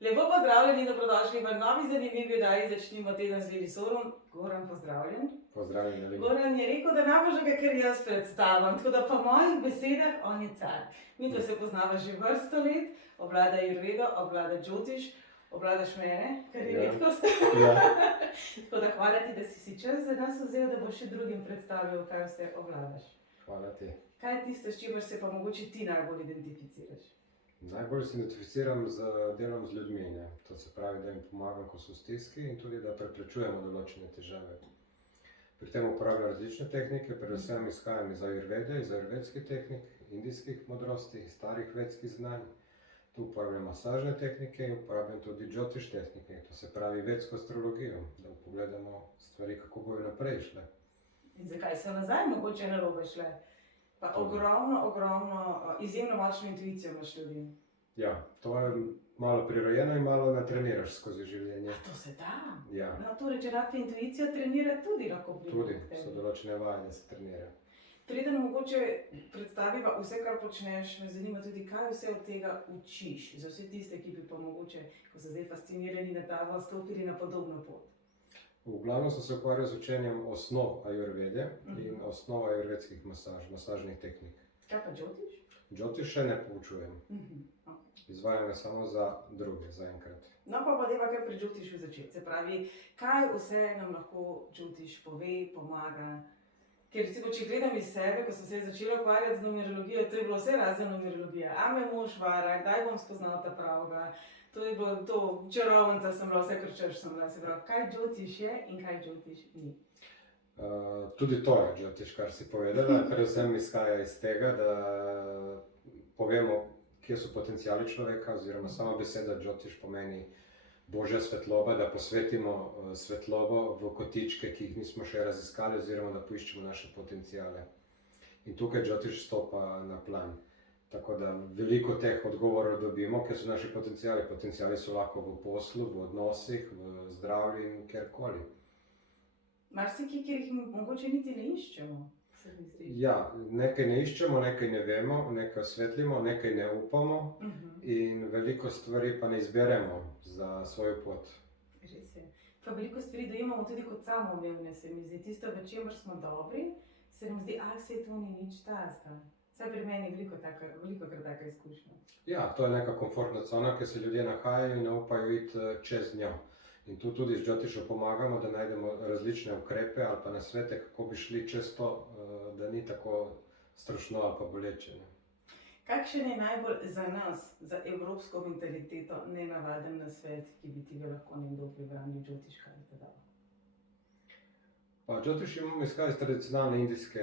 Lepo pozdravljeni, dobrodošli v novi zanimivi oddaji Začnimo teden z Vilisorom. Goran, pozdravljen. Pozdravljen, Alina. Goran je rekel, da ne može ga kar jaz predstavim, tako da po mojih besedah on je car. Mi dva se poznava že vrsto let, obvlada Ayurvedo, obvlada Jyotish, obvladaš mene, kar je redkost. Ja. Tako da hvala ti, da si čas za nas vzel, da boš še drugim predstavil, kaj vse obvladaš. Hvala ti. Kaj je tisto, s čimer se pa mogoče ti najbolj identificiraš? Najbolj se identificiram z delom z ljudmi, ne? To se pravi, da jim pomagam, ko so v stiski in tudi, da preprečujemo določene težave. Pri tem uporabljam različne tehnike, predvsem izhajam iz Ayurvede, iz ayurvedskih tehnik, indijskih modrosti, starih vedskih znanj. Tu uporabljam masažne tehnike in uporabljam tudi Jyotish tehnike, to se pravi vedsko astrologijo, da pogledamo stvari, kako bojo naprej šle. In zakaj so nazaj mogoče narobe šle? Pa ogromno, izjemno močno intuicijo imaš ljudi. Ja, to je malo prirojeno in malo natreniraš skozi življenje. A to se da? Ja. No, torej, če rabite intuicijo trenirati, tudi lahko pride Tudi k tebi. so določene vaje, da se trenira. Preden mogoče predstaviva vse, kar počneš, me zanima tudi, kaj vse od tega učiš. Za vse tiste, ki bi pa mogoče, ko so zdaj fascinirani na tavo, stopili na podobno pot. V glavnem sem se ukvarjal z učenjem osnov Ayurvede in osnov ayurvedskih masažnih tehnik. Kaj pa Jyotish? Jyotish še ne poučujem, Okay. izvajam ga samo za druge, zaenkrat. No, pa bodeva kar pri Jyotishu začeti. Se pravi, kaj vse nam lahko Jyotish pove, pomaga. Ker recimo, če gledam iz sebe, ko sem se začela ukvarjati z numerologijo, to je bilo vse razen numerologija. A me mož vara, kdaj bom spoznala ta pravega. To je bilo to, čarovnica sem bila, vse kar češ sem bila. Se pravi, kaj Jyotish je in kaj Jyotish ni. Tudi to je Jyotish, kar si povedala, predvsem izhaja iz tega, da povemo, kje so potenciali človeka, oziroma sama beseda Jyotish pomeni Božja svetloba, da posvetimo svetlobo v kotičke, ki jih nismo še raziskali, oziroma da poiščemo naše potenciale. In tukaj Jyotish stopa na plan. Tako da veliko teh odgovorov dobimo, kje so naši potenciali. Potenciali so lahko v poslu, v odnosih, v zdravju in kjerkoli. Marsikaj, kjer jih mogoče niti ne iščemo, se mi zdi. Ja, nekaj ne iščemo, nekaj ne vemo, nekaj osvetlimo, nekaj ne upamo in veliko stvari pa ne izberemo za svojo pot. Res je. Pa veliko stvari dojemamo tudi kot samoumevne, se mi zdi. Tisto, v čemer smo dobri, se nam zdi, saj to ni nič takega. Vsaj pri meni je velikokrat taka izkušnja. Ja, to je neka komfortna cona, kjer se ljudje nahajajo in ne upajo iti čez njo. In tu tudi z Jyotishom pomagamo, da najdemo različne ukrepe ali pa nasvete, kako bi šli čez to, da ni tako strašno ali pa boleče. Kakšen je najbolj za nas, za evropsko mentaliteto, nenavaden nasvet, ki bi ti ga lahko nekdo pri branju Jyotish dal? Pa Jyotish imamo izhajati iz tradicionalne indijske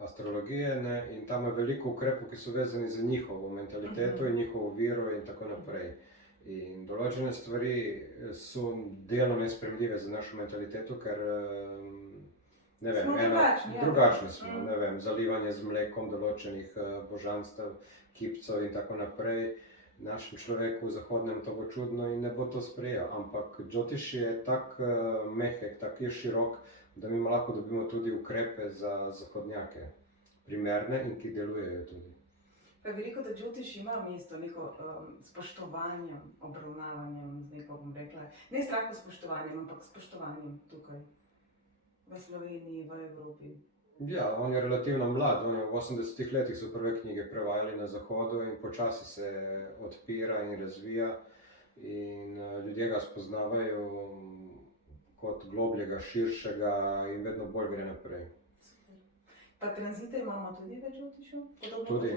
astrologije, ne, in tam je veliko ukrepov, ki so vezani za njihovo mentaliteto in njihovo vero in tako naprej. In določene stvari so delno nesprejemljive za našo mentaliteto, ker ne vem, drugačni smo, ne vem, zalivanje z mlekom določenih božanstev, kipcev in tako naprej. Našem človeku zahodnem to bo čudno in ne bo to sprejel, ampak Jyotish je tak mehek, tak je širok, da mi lahko dobimo tudi ukrepe za zahodnjake, primerne in ki delujejo tudi. Pa veliko, da Jyotish ima mesto neko spoštovanjem, obravnavanjem, z neko, bom rekla, ne strahno spoštovanjem, ampak spoštovanjem tukaj, v Sloveniji, v Evropi. Ja, on je relativno mlad, on je v 80 letih so prve knjige prevajali na zahodu in počasi se odpira in razvija in ljudje ga spoznavajo kot globljega, širšega in vedno bolj gre naprej. Pa tranzite imamo tudi v Jyotishu? Tudi.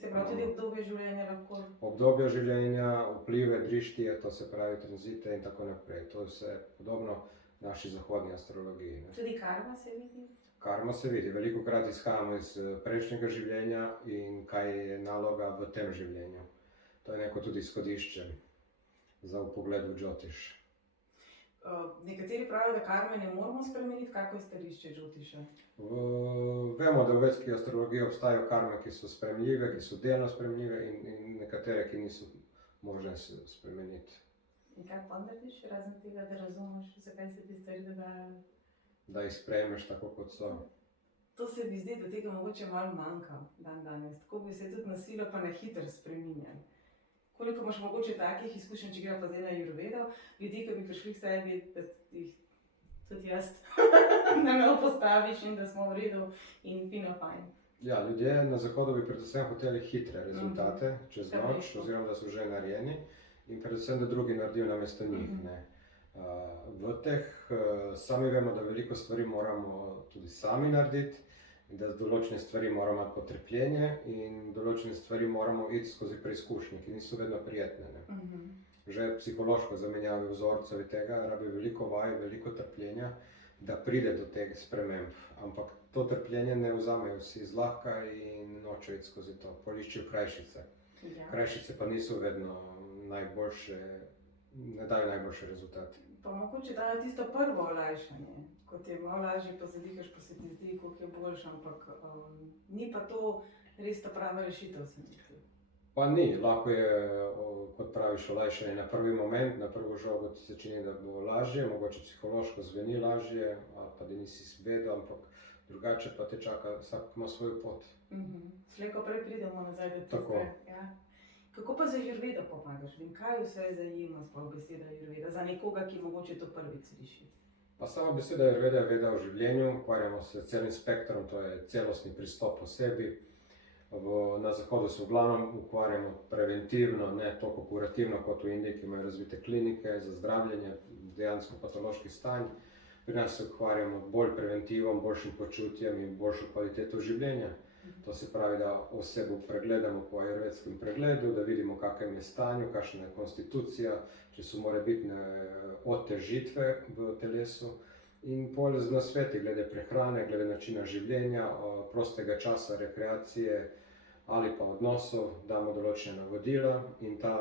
Se pravi, tudi obdobje življenja lahko? Obdobje življenja, vplive, drištije, to se pravi tranzite in tako naprej. To je vse podobno naši zahodni astrologiji. Tudi karma se vidi? Karma se vidi. Velikokrat izhajamo iz prejšnjega življenja in kaj je naloga v tem življenju. To je neko tudi izhodišče za vpogled v Jyotish. Nekateri pravijo, da karme ne moramo spremeniti, kako je stališče Jyotisha? Vemo, da v vedski astrologiji obstajajo karme, ki so sprejemljive, ki so delno sprejemljive in nekatere, ki niso možne spremeniti. In kaj pa narediš, razen tega, da razumeš, zakaj se ti stvari dogajajo? Da jih sprejmeš tako, kot so. To se mi zdi, da tega mogoče malo manjka danes. Tako bi se tudi na silo pa na hitro spreminjali. Koliko imaš mogoče takih izkušenj, če gremo pa zdaj na Ayurvedo, ljudi, ki bi prišli k sebi, da jih tudi jaz na novo postaviš in da smo v redu in fino fajn. Ja, ljudje na zahodu bi predvsem hoteli hitre rezultate čez noč, oziroma da so že narejeni in predvsem, da drugi naredijo namesto njih. Ne. V teh sami vemo, da veliko stvari moramo tudi sami narediti, da z določene stvari moramo imeti potrpljenje in določene stvari moramo iti skozi preizkušnje, ki niso vedno prijetne. Ne. Že psihološko zamenjave vzorcev in tega rabi veliko vaj, veliko trpljenja, da pride do teh sprememb. Ampak to trpljenje ne vzamejo vsi zlahka in nočejo iti skozi to. Poiščejo krajšice. Ja. Krajšice pa niso vedno najboljše, ne dajo najboljše rezultate. Pa mogoče dajo tisto prvo olajšanje, kot je malo lažje, pa zadihaš, pa se ti zdi, koliko je boljše, ampak ni pa to res ta prava rešitev, se mi zdi. Pa ni, lahko je, kot praviš, olajšanje na prvi moment, na prvo žogo ti se čini, da bo lažje, mogoče psihološko zveni lažje, ali pa da nisi vedel, ampak drugače pa te čaka, vsak ima svojo pot. Slej ko prej pridemo nazaj do tiste. Tako. Ja. Kako pa za Ayurvedo pomagaš? Vem, kaj vse zajema sploh beseda Ayurveda, za nekoga, ki mogoče to prvič sliši? Pa sama beseda Ayurveda je veda o življenju, ukvarjamo se s celim spektrom, to je celostni pristop osebi. Na zahodu se v glavnem ukvarjamo preventivno, ne toliko kurativno kot v Indiji, ki imajo razvite klinike za zdravljenje dejansko patoloških stanj. Pri nas se ukvarjamo bolj preventivom, boljšim počutjem in boljšo kvaliteto življenja. To se pravi, da osebo pregledamo po ajurvedskem pregledu, da vidimo, kakšnem je stanju, kakšna je konstitucija, če so morebitne otežitve v telesu. In pol z nasveti glede prehrane, glede načina življenja, prostega časa, rekreacije ali pa odnosov, damo določene navodila in ta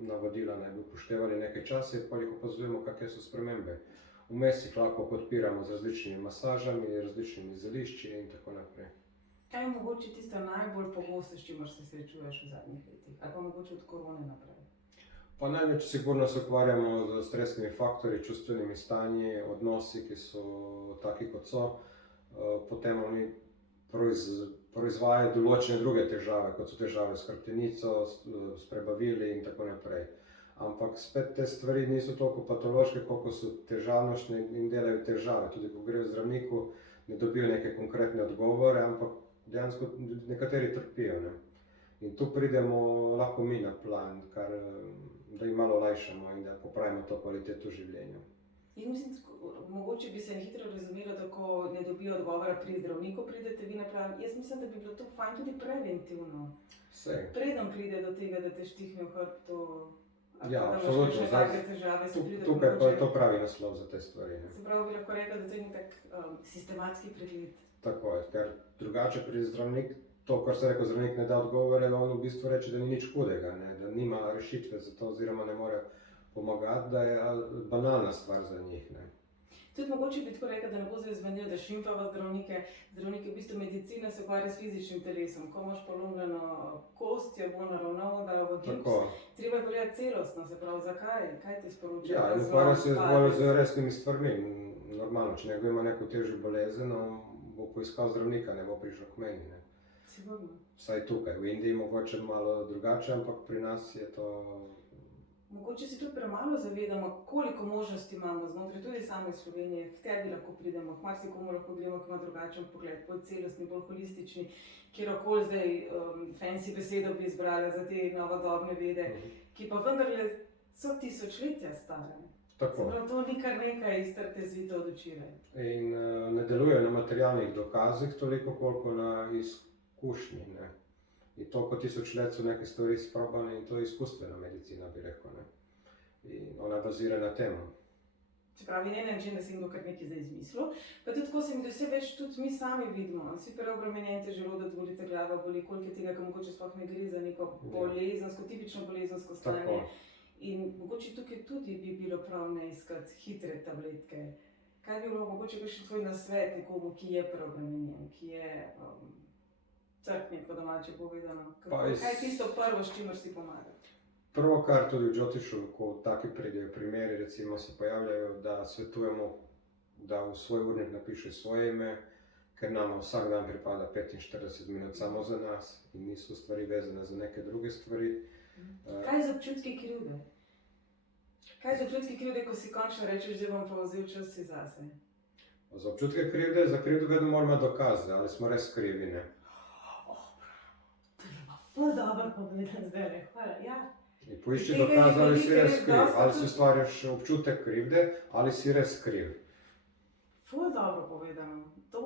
navodila naj bi upoštevali nekaj časa in pol jih opazujemo, kakšne so spremembe. Vmes jih lahko podpiramo z različnimi masažami, različnimi zelišči in tako naprej. Kaj je mogoče tisto najbolj pogosto, s čimer se srečuješ v zadnjih letih? Ali pa mogoče od korone naprej? Pa največ sigurno se ukvarjamo z stresnimi faktorji, čustvenimi stanji, odnosi, ki so taki, kot so. Potem oni proizvajajo določene druge težave, kot so težave s hrbtenico, s prebavili in tako naprej. Ampak spet te stvari niso toliko patološke, koliko so težavnostne in delajo težave. Tudi ko grejo k zdravniku, ne dobijo neke konkretne odgovore, ampak dejansko nekateri trpijo. Ne? In tu pridemo lahko mi na plan, da jim malo olajšamo in da popravimo to kvaliteto življenja. In mislim, mogoče bi se hitro razumelo, da ko ne dobijo odgovora pri zdravniku, pridete vi na plan. Jaz mislim, da bi bilo to fajn tudi preventivno. Sej. Preden pride do tega, da te štihne v hrbtu, Ja, da imaš absolutno. kakšne take težave, se pride Tukaj pa je to pravi naslov za te stvari. Ne? Se pravi, bi lahko rekla, da to je nek sistematski pregled. Tako je, ker drugače pri zdravnik, to, kar se rekel, zdravnik ne da odgovore, on v bistvu reče, da ni nič hudega, ne? Da nima rešitve za to oziroma ne more pomagati, da je banalna stvar za njih. Ne? Tudi mogoče bi tako rekla, da ne bo zdaj zvenelo, da šimfava zdravnike. Zdravniki v bistvu medicina se ukvarja s fizičnim telesom. Ko imaš polomljeno kost, jo bo naravnal, da bo gips. Treba je pogledati celostno, se pravi, zakaj, kaj ti sporoča. Ja, in ukvarja se bolj z resnimi stvarmi. Normalno, če nekdo ima neko težjo bolezen, bo poiskal zdravnika, ne bo prišel k meni. Ne? Sigurno. Vsaj tukaj, v Indiji mogoče malo drugače, ampak pri nas je to... Mogoče si tudi premalo zavedamo, koliko možnosti imamo znotraj tudi same Slovenije, k tebi lahko pridemo, k marsikomu lahko gremo, ki ima drugačen pogled, bolj celostni, bolj holistični, kjerokoli zdaj fancy besedo bi izbrala za te novodobne vede, ki pa vendarle so tisočletja stare. Tako. Zapravo to ni kar nekaj iztrte zvito od včeraj. In ne deluje na materialnih dokazih toliko, koliko na izkušnji. Ne? In toliko tisoč let so neke stvari izprobane in to je izkustvena medicina, bi rekel. Ne? In ona bazira na tem. Se pravi, ne način, da si jim kar nekaj zdaj izmislil. Pa tudi tako se mi, da vse več tudi mi sami vidimo. Vsi preobremenjeni želodec, bolite glava, boli, koliko tega, ki mogoče sploh ne gre za neko bolezensko, tipično bolezensko stanje. Tako. In mogoče tukaj tudi bi bilo prav ne iskati hitre tabletke. Kaj bi bilo mogoče še tvoj nasvet nekomu, ki je preobremenjen, ki je crknjen, po domače povedano? Kaj je tisto prvo, s čimer si pomaga? Prvo, kar tudi v Jyotishu, ko taki pridejo primeri, recimo se pojavljajo, da svetujemo, da v svoj urnik napiše svoje ime, ker nama vsak dan pripada 45 minut samo za nas in niso stvari vezane za neke druge stvari. Kaj z občutki krivde? Kaj z občutki krivde, ko si končno rečeš, da bom pa vzel čas si zase? Za občutke krivde, za krivdo vedno moramo dokaze, ali smo res krivi, ne. To je pa ful dobro povedan zdaj, hvala, ja. In poišči Tega je dokaz, ali si veliko, res res kriv, dosti ali si tudi- ustvarjaš občutek krivde, ali si res kriv. Ful dobro povedano. To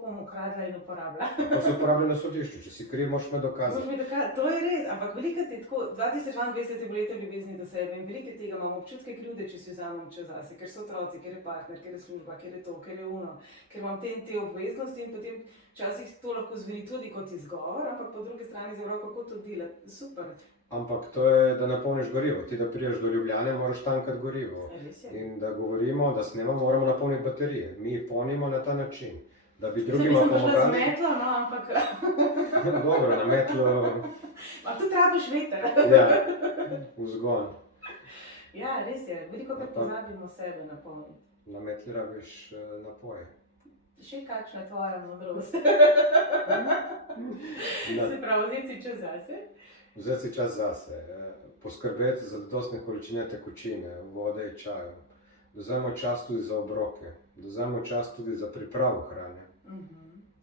bom ukradla in uporabila. To se uporablja na sodišču, če si kriv, moraš me Moraš dokazati. mi to je res, ampak veliko je tako, 2022 je bilo leto ljubezni do sebe in veliko tega imamo občutke krivde, če si vzamem čas zase, ker so otroci, ker je partner, ker je služba, ker je to, ker je ono, ker imam te in te obveznosti in potem včasih to lahko zveni tudi kot izgovor, ampak po drugi strani zelo kako to delati. Super. Ampak to je, da napolniš gorivo. Ti, da priješ do Ljubljane, moraš tankati gorivo. Res je. In da govorimo, da snemamo, moramo napolniti baterije. Mi jih polnimo na ta način, da bi Zdaj drugima nisem prišla z pomagali. metlo, no, ampak Dobro, na metlo, a tu trabiš veter. ja, vzgon. Ja, res je, veliko krat Pa- pozabimo sebe napolniti. Na metli rabiš napoje. Še kakšna tvoja modrost? Na- Se pravi, vzeti si čas zase. Vzeti si čas zase, poskrbeti za zadostne količine tekočine, vode in čaja. Da vzamemo čas tudi za obroke, da vzamemo čas tudi za pripravo hrane.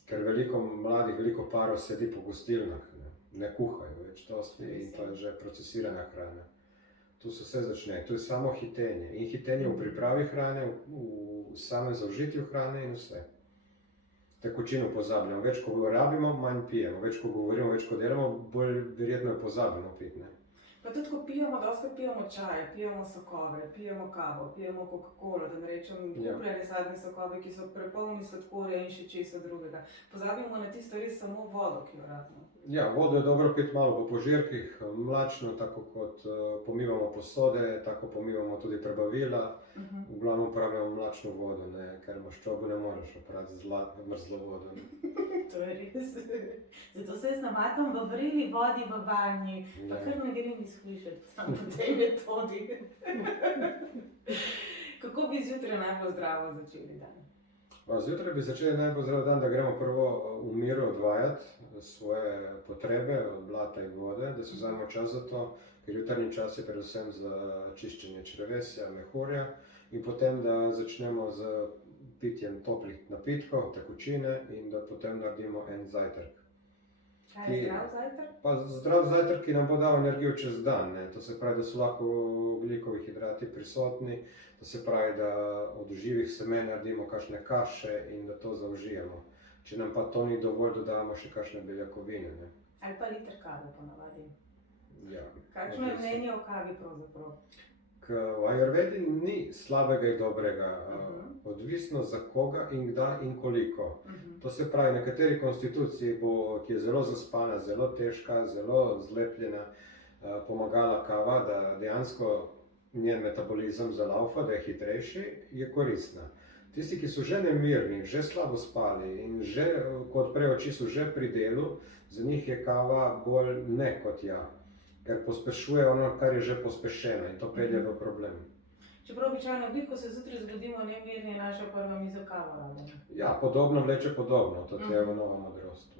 Ker veliko mladih, veliko parov sedi po gostilnah, ne kuhajo več dosti in to je že procesirana hrana. Tu se vse začne, to je samo hitenje. In hitenje v pripravi hrane, v samem zaužitju hrane in vse. Tekočino pozabljamo, več ko rabimo, manj pijemo, več ko govorimo, več ko delamo, bolj verjetno je pozabljeno piti, ne. Pa tudi, ko pijemo, dostikrat pijemo čaj, pijemo sokove, pijemo kavo, pijemo Coca-Colo, da ne rečem Ja. kupljene sadne sokove, ki so prepolni sladkorja in še česa drugega. Pozabimo na tisto res samo vodo, ki jo rabimo. Ja, vodo je dobro piti malo po požirkih, mlačno, tako kot pomivamo posode, tako pomivamo tudi prebavila. V glavnem uporabljamo mlačno vodo, ne, ker maščobo ne moreš oprati z mrzlo vodo. Ne. To je res. Zato se jaz namakam v vreli vodi v banji, pa Ja. kar ne grem izkušati samo po tej metodi. Kako bi zjutraj najbolj zdravo začeli dan? Zjutraj bi začeli najbolj zdrav dan, da gremo prvo v miru odvajati svoje potrebe od blata in vode, da si vzamemo čas za to, ker jutarnji čas je predvsem za čiščenje črevesja, mehurja in potem, da začnemo z pitjem toplih napitkov, tekočine in da potem naredimo en zajtrk. Kaj je zdrav zajtrk? Pa zdrav zajtrk, ki nam bo dal energijo čez dan, ne. To se pravi, da so lahko ogljikovi hidrati prisotni, to se pravi, da od živih semen naredimo kakšne kaše in da to zaužijemo. Če nam pa to ni dovolj, dodamo še kakšne beljakovine, ne. Ali pa liter kave ponavadi. Ja. Kakšno je odvisno. mnenje o kavi pravzaprav? V ajurvedi ni slabega in dobrega, odvisno za koga in kdaj in koliko. To se pravi, na kateri konstituciji bo, ki je zelo zaspana, zelo težka, zelo zlepljena, pomagala kava, da dejansko njen metabolizem zalaufa, da je hitrejši, je koristna. Tisti, ki so že nemirni, že slabo spali in že, ko odprejo oči, so že pri delu, za njih je kava bolj ne kot ja. Ker pospešuje ono, kar je že pospešeno in to pelje v problem. Čeprav običajno bi, ko se zjutraj zbudimo nemirni, je naša prva miza kava rabimo. Ja, podobno vleče podobno, to je nova modrost.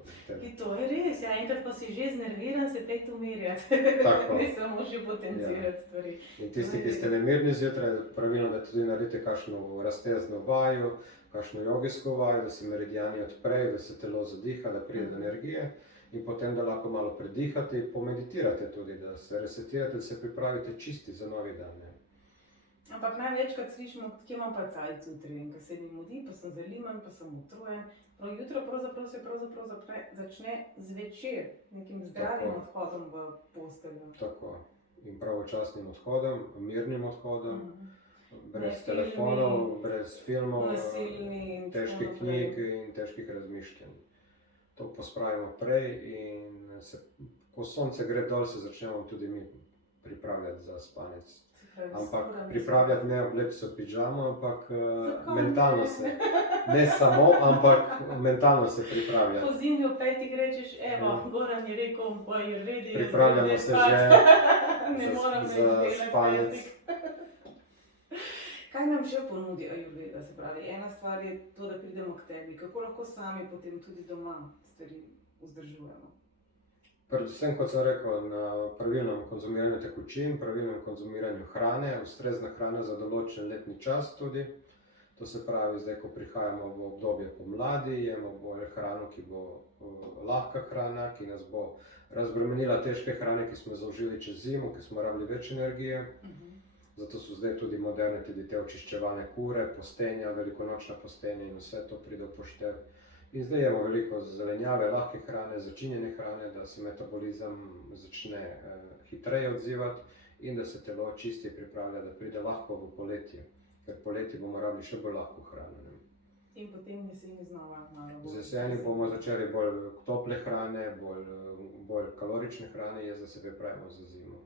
In to je res, ja, enkrat pa si že znerviran, se pet umirjati. Tako. Ne samo še potencirati stvari. In tisti, ki ste nemirni zjutraj, je pravilno, da tudi naredite kakšno raztezno vajo, kakšno jogijsko vajo, da se meridiani odprejo, da se telo zadiha, da pride do energije. In potem, da lahko malo predihate, pomeditirate tudi, da se resetirate, da se pripravite čisti za novi dan. Ne. Ampak največkrat slišimo, kje imam pa cajt zjutraj, in ko se mi mudi, pa sem zaliman, pa sem utrujen. Prav jutro se začne zvečer, nekim zdravim Tako. odhodom v posteljo. Tako. In pravočasnim odhodom, mirnim odhodom, brez Ne telefonov, filmi, brez filmov, nasilni in težkih tako naprej. knjig in težkih razmišljanj. To pospravimo prej in ko sonce gre dol, se začnemo tudi mi pripravljati za spanec. Se pravi, Ampak skoro pripravljati ne obleči se v pižamo, ampak Zakaj mentalno ne? se, ne samo, ampak mentalno se pripravljati. Po zimi v petih rečeš, evo, Ja. Goran je rekel, bo je redi. Pripravljamo se že Ne moram več za delati spanec. petih. Kaj nam še ponudi ajurveda? Se pravi, ena stvar je to, da pridemo k tebi. Kako lahko sami potem tudi doma stvari vzdržujemo? Predvsem, kot sem rekel, na pravilnem konzumiranju tekočin, pravilnem konzumiranju hrane, ustrezna hrana za določen letni čas tudi. To se pravi, zdaj, ko prihajamo v obdobje pomladi, jemo bolj hrano, ki bo lahka hrana, ki nas bo razbremenila težke hrane, ki smo jo zaužili čez zimo, ki smo rabili več energije. Zato so zdaj tudi moderne tudi te očiščevalne kure, postenja, velikonočna postenja in vse to pride v poštev. In zdaj jemo veliko zelenjave, lahke hrane, začinjene hrane, da se metabolizem začne hitreje odzivati in da se telo čisti pripravlja, da pride lahko v poletje. Ker poleti bomo rabili še bolj lahko hrano. Ne? In potem jeseni znova malo bolj. Z jeseni bomo začeli bolj tople hrane, bolj kalorične hrane, da se pripravimo za zimo.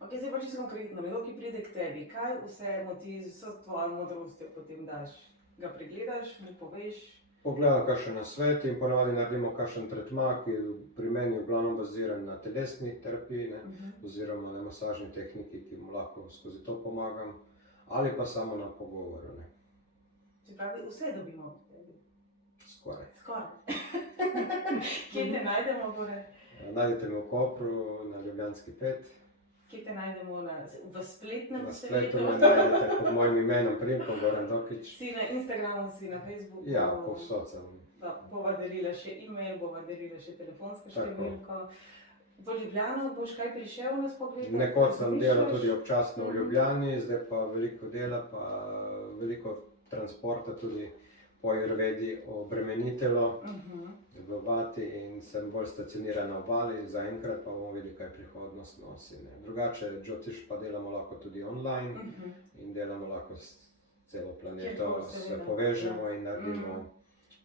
Ok, zdaj pa čisto konkretno, nekdo, ki pride k tebi, kaj vse mu ti z vso tvojo modrostjo potem daš? Ga pregledaš, mu poveš? Pogledam kakšen nasvet in ponavadi naredimo kakšen tretma, ki je pri meni v glavnem baziran na telesni terapiji, oziroma na masažni tehniki, ki mu lahko skozi to pomagam, ali pa samo na pogovoru. Ne. Se pravi, vse dobimo od tebi? Skoraj. Kje te najdemo, Bore? Najdete me v Kopru, na Ljubljanski 5. Kje te najdemo v spletnem Na svetu? spletu me najdete pod mojim imenom Primko Goran Dokić. Si na Instagramu, si na Facebooku? Ja, povsod sem. Bova delila še e-mail, bova delila še telefonsko številko. V Ljubljano boš kaj prišel nas pogledati? Nekoč sem delal tudi občasno v Ljubljani, zdaj pa veliko dela, pa veliko transporta tudi po Ayurvedi obremenitelo v Vati in sem bolj stacioniran na obali, zaenkrat pa bomo videli, kaj prihodnost nosi. Ne. Drugače, Jyotish pa delamo lahko tudi online in delamo lahko s celo planeto, se povežemo in naredimo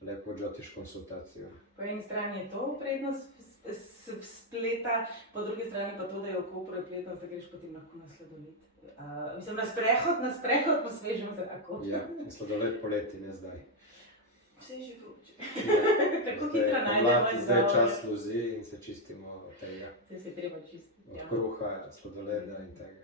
lepo Jyotish konsultacijo. Po eni strani je to prednost spleta, po drugi strani pa to, da je v Kopru prednost, da greš potem lahko na sladoled. Mislim, na sprehod po svežem zraku. Ja, sladoled poleti, ne zdaj. Vse je že vroče. Tako hitro najdemo zdaj. Zdaj čas sluzi in se čistimo od tega. Zdaj se je treba čistiti. Od kruha, sladoleda in tega.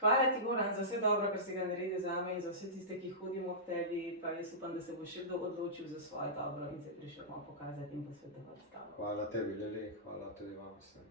Hvala ti, Goran, za vse dobro, kar si ga naredil zame in za vse tiste, ki hodimo k tebi, pa jaz upam, da se bo še kdo odločil za svoje dobro in se prišel malo pokazati in posvetovati s tabo. Hvala tebi, Lili, hvala tudi vam vsem.